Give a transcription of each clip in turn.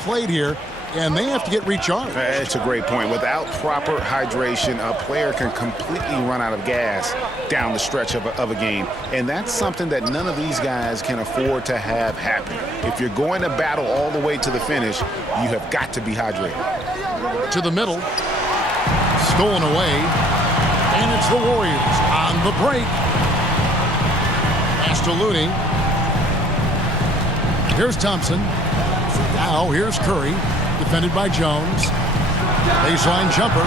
played here, and they have to get recharged. It's a great point. Without proper hydration, a player can completely run out of gas down the stretch of a game. And that's something that none of these guys can afford to have happen. If you're going to battle all the way to the finish, you have got to be hydrated. To the middle. Stolen away. And it's the Warriors on the break. Pass to Looney. Here's Thompson. Now here's Curry. Defended by Jones. Baseline jumper.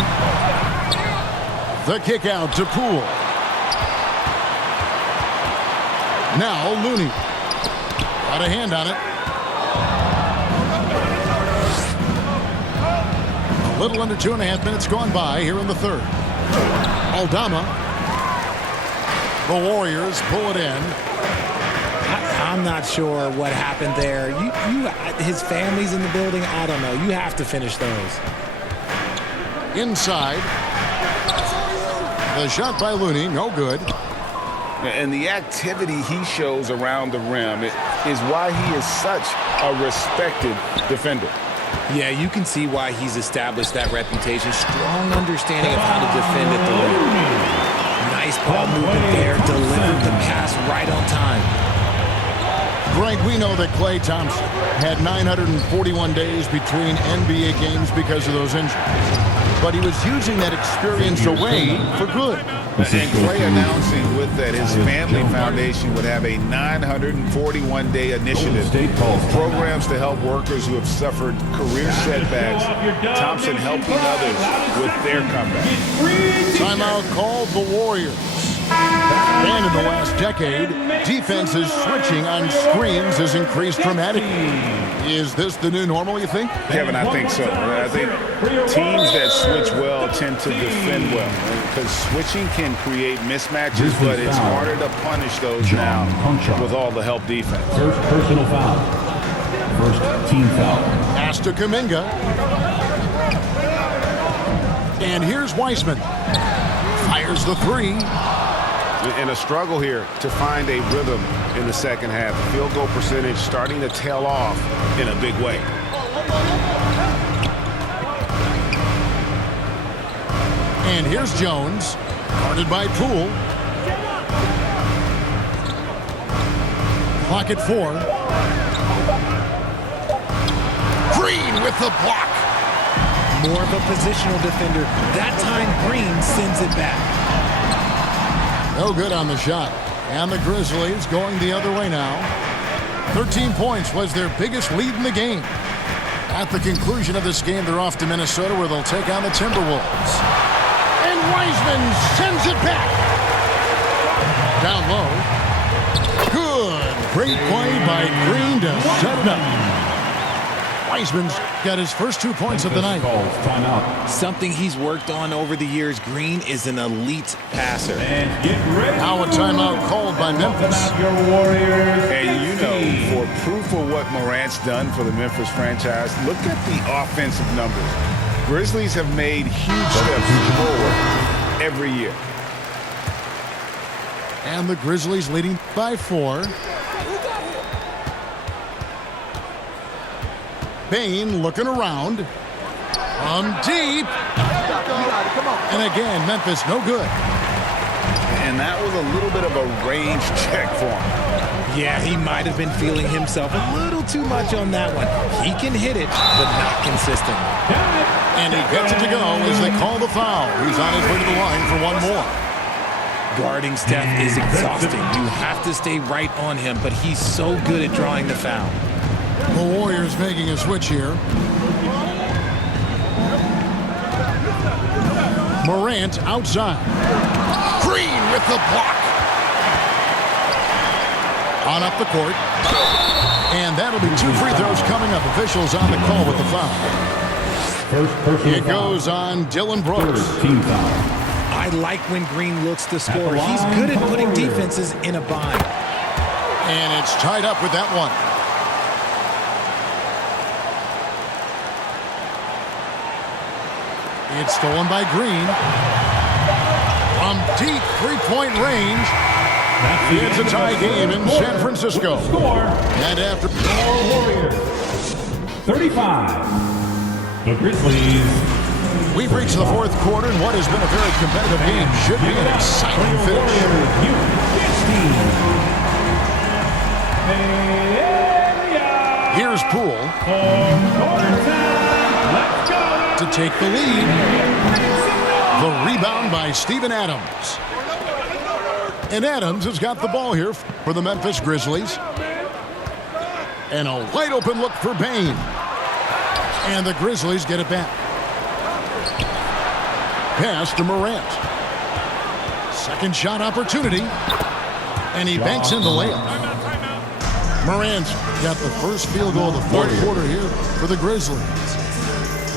The kick out to Poole. Now Looney. Got a hand on it. A little under 2.5 minutes gone by here in the third. Aldama. The Warriors pull it in. I'm not sure what happened there. His family's in the building. I don't know. You have to finish those. Inside. The shot by Looney, no good. And the activity he shows around the rim is why he is such a respected defender. Yeah, you can see why he's established that reputation. Strong understanding of how to defend at the rim. Nice ball movement there. Delivered the pass right on time. Greg, we know that Klay Thompson had 941 days between NBA games because of those injuries. But he was using that experience away for good. And Klay announcing with that his family foundation would have a 941-day initiative. Programs to help workers who have suffered career setbacks. Thompson helping others with their comeback. Timeout called the Warriors. And in the last decade, defenses switching on screens has increased dramatically. Is this the new normal, you think? Kevin, I think so. I think teams that switch well tend to defend well. Because switching can create mismatches, but it's harder to punish those now with all the help defense. First personal foul. First team foul. Pass to Kuminga. And here's Wiseman. Fires the three. And a struggle here to find a rhythm in the second half. Field goal percentage starting to tail off in a big way. And here's Jones, guarded by Poole. Clock at 4. Green with the block. More of a positional defender. That time Green sends it back. No good on the shot. And the Grizzlies going the other way now. 13 points was their biggest lead in the game. At the conclusion of this game, they're off to Minnesota where they'll take on the Timberwolves. And Wiseman sends it back. Down low. Good. Great play by Green to set it up. Wiseman's got his first 2 points of the night. Something he's worked on over the years. Green is an elite passer. And get ready. Now a timeout called by Memphis. And you know, for proof of what Morant's done for the Memphis franchise, look at the offensive numbers. Grizzlies have made huge steps forward every year. And the Grizzlies leading by 4. Payne looking around. From deep. And again, Memphis no good. And that was a little bit of a range check for him. Yeah, he might have been feeling himself a little too much on that one. He can hit it, but not consistently. And he gets it to go as they call the foul. He's on his way to the line for one more. Guarding Steph is exhausting. You have to stay right on him, but he's so good at drawing the foul. The Warriors making a switch here. Morant outside. Green with the block. On up the court. And that'll be 2 free throws coming up. Officials on the call with the foul. It goes on Dylan Brooks. Team foul. I like when Green looks to score. He's good at putting defenses in a bind. And it's tied up with that one. It's stolen by Green. From deep three-point range. It's a tie game in San Francisco. And after... 35. The Grizzlies. We've reached the fourth quarter, and what has been a very competitive game should be an exciting finish. Here's Poole to take the lead. The rebound by Steven Adams. And Adams has got the ball here for the Memphis Grizzlies. And a wide open look for Bane. And the Grizzlies get it back. Pass to Morant. Second shot opportunity. And he banks in the layup. Morant's got the first field goal of the fourth quarter here for the Grizzlies.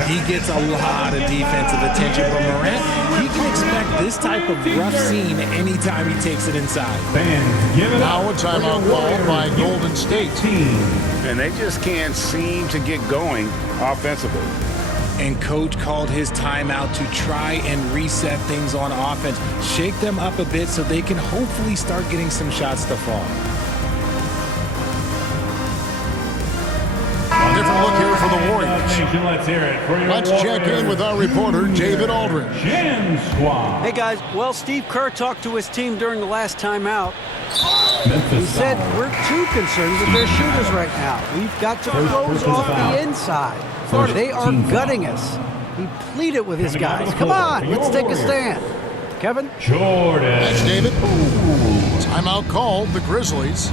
He gets a lot of defensive attention from Morant. He can expect this type of rough scene anytime he takes it inside. Now a timeout called by Golden State. And they just can't seem to get going offensively. And coach called his timeout to try and reset things on offense. Shake them up a bit so they can hopefully start getting some shots to fall. Different look here for the Warriors. Let's hear it for your Let's check in with our reporter, David Aldridge. Hey, guys. Well, Steve Kerr talked to his team during the last timeout. He said, we're too concerned with their shooters right now. We've got to close off the inside. They are gutting us. He pleaded with his guys. Come on, let's take a stand. Kevin? Jordan. That's David. Timeout called, the Grizzlies.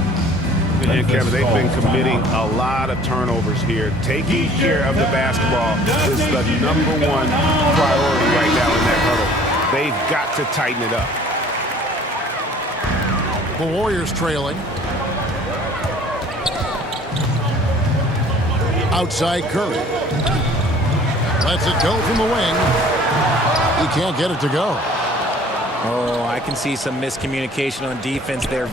And Kevin, they've been committing a lot of turnovers here. Taking care of the basketball is the #1 priority right now in that huddle. They've got to tighten it up. The Warriors trailing. Outside Curry. Lets it go from the wing. He can't get it to go. Oh, I can see some miscommunication on defense there.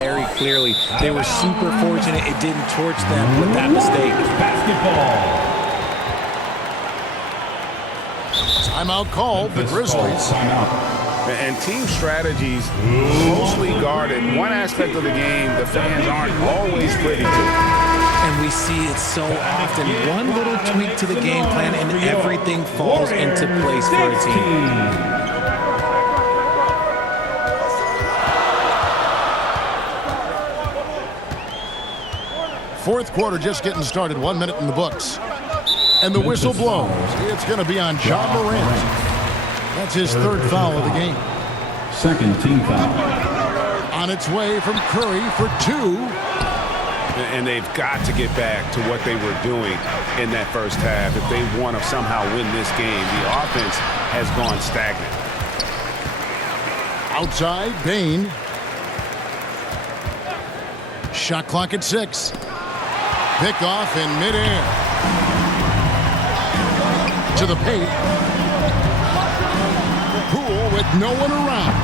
Very clearly, they were super fortunate it didn't torch them with that mistake. Basketball. Timeout called, the Grizzlies. And team strategies mostly guarded. One aspect of the game the fans aren't always privy to. And we see it so often. One little tweak to the game plan and everything falls into place for a team. Fourth quarter just getting started. 1 minute in the books. And the whistle blows. It's going to be on John Morant. That's his third foul of the game. Second team foul. On its way from Curry for 2. And they've got to get back to what they were doing in that first half if they want to somehow win this game. The offense has gone stagnant. Outside, Bane. Shot clock at 6. Pick off in midair. To the paint. Poole with no one around.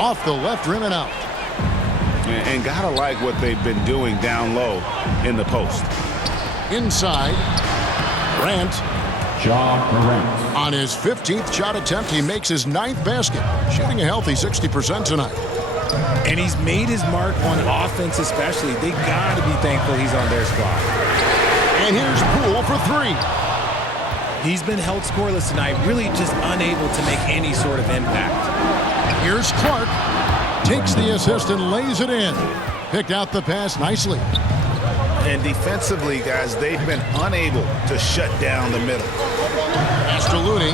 Off the left rim and out. And gotta like what they've been doing down low in the post. Inside. Morant. Ja Morant. On his 15th shot attempt, he makes his 9th basket. Shooting a healthy 60% tonight. And he's made his mark on offense especially. They got to be thankful he's on their squad. And here's Poole for 3. He's been held scoreless tonight, really just unable to make any sort of impact. Here's Clark. Takes the assist and lays it in. Picked out the pass nicely. And defensively, guys, they've been unable to shut down the middle. Pass to Looney.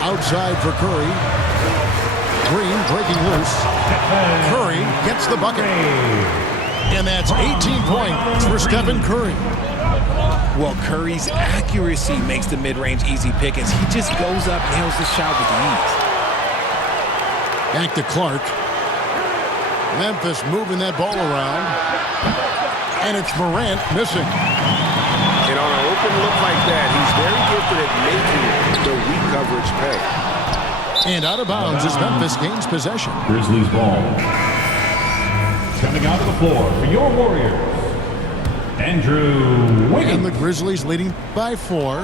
Outside for Curry. Green breaking loose. Curry gets the bucket. And that's 18 points for Stephen Curry. Well, Curry's accuracy makes the mid-range easy pickings. He just goes up, nails the shot with ease. Back to Clark. Memphis moving that ball around. And it's Morant missing. And on an open look like that, he's very gifted at making the weak coverage pay. And out of bounds as Memphis gains possession. Grizzlies ball. Coming out of the floor for your Warriors, Andrew Wiggins. And the Grizzlies leading by 4.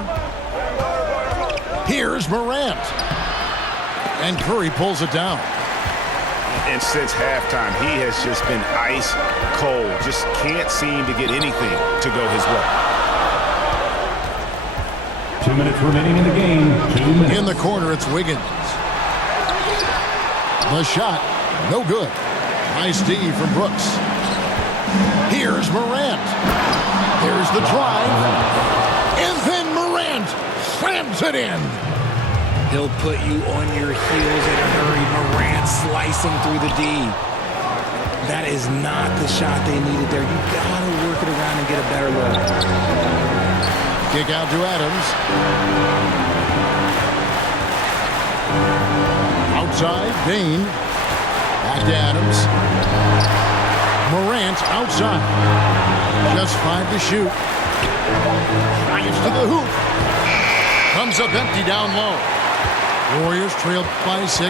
Here's Morant. And Curry pulls it down. And since halftime, he has just been ice cold. Just can't seem to get anything to go his way. 2 minutes remaining in the game. 2 minutes. In the corner, it's Wiggins. The shot, no good. Nice D from Brooks. Here's Morant. Here's the drive. And then Morant slams it in. He'll put you on your heels in a hurry. Morant slicing through the D. That is not the shot they needed there. You gotta work it around and get a better look. Kick out to Adams. Outside, Bane. Back to Adams. Morant outside. Just 5 to shoot. Drives to the hoop. Comes up empty down low. Warriors trail by 6.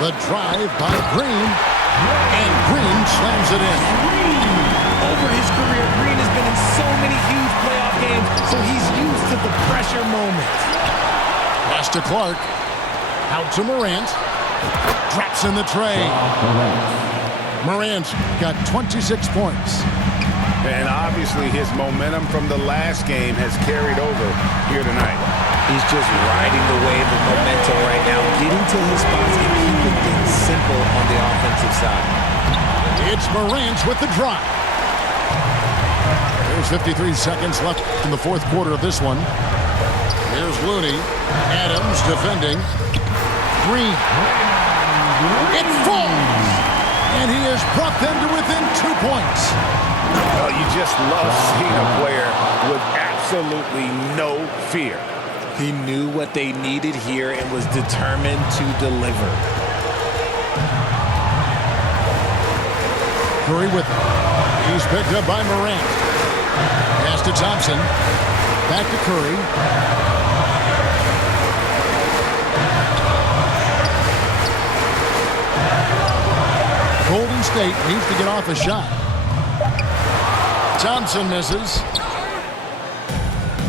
The drive by Green. And Green slams it in. Over his career, Green has been in so many huge playoff games, so he's used to the pressure moment. Pass to Clark. Out to Morant. Drops in the tray. Morant's got 26 points. And obviously his momentum from the last game has carried over here tonight. He's just riding the wave of momentum right now, getting to his spots and keeping things simple on the offensive side. It's Morant with the drive. There's 53 seconds left in the 4th quarter of this one. Here's Looney. Adams defending. Green. It falls. And he has brought them to within 2 points. Well, you just love seeing a player with absolutely no fear. He knew what they needed here and was determined to deliver. Curry with it. He's picked up by Morant. Pass to Thompson. Back to Curry. Golden State needs to get off a shot. Thompson misses.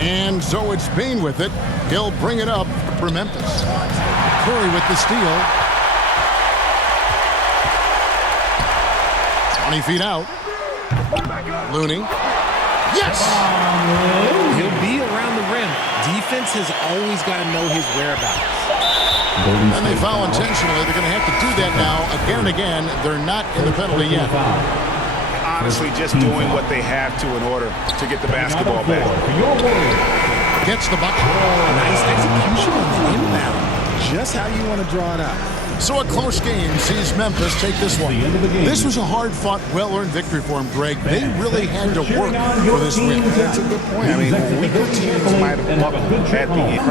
And so it's Bane with it. He'll bring it up for Memphis. Curry with the steal. 20 feet out. Looney. Yes! He'll be around the rim. Defense has always got to know his whereabouts. And they foul intentionally. They're going to have to do that now again and again. They're not in the penalty yet. Honestly, just doing what they have to in order to get the basketball back. Gets the bucket. Nice execution on the inbound. just how you want to draw it out. So a close game sees Memphis take this one. This was a hard-fought, well-earned victory for them, Greg. They really had to work for this win. That's a good point. I mean, weaker teams might have buckled at the end.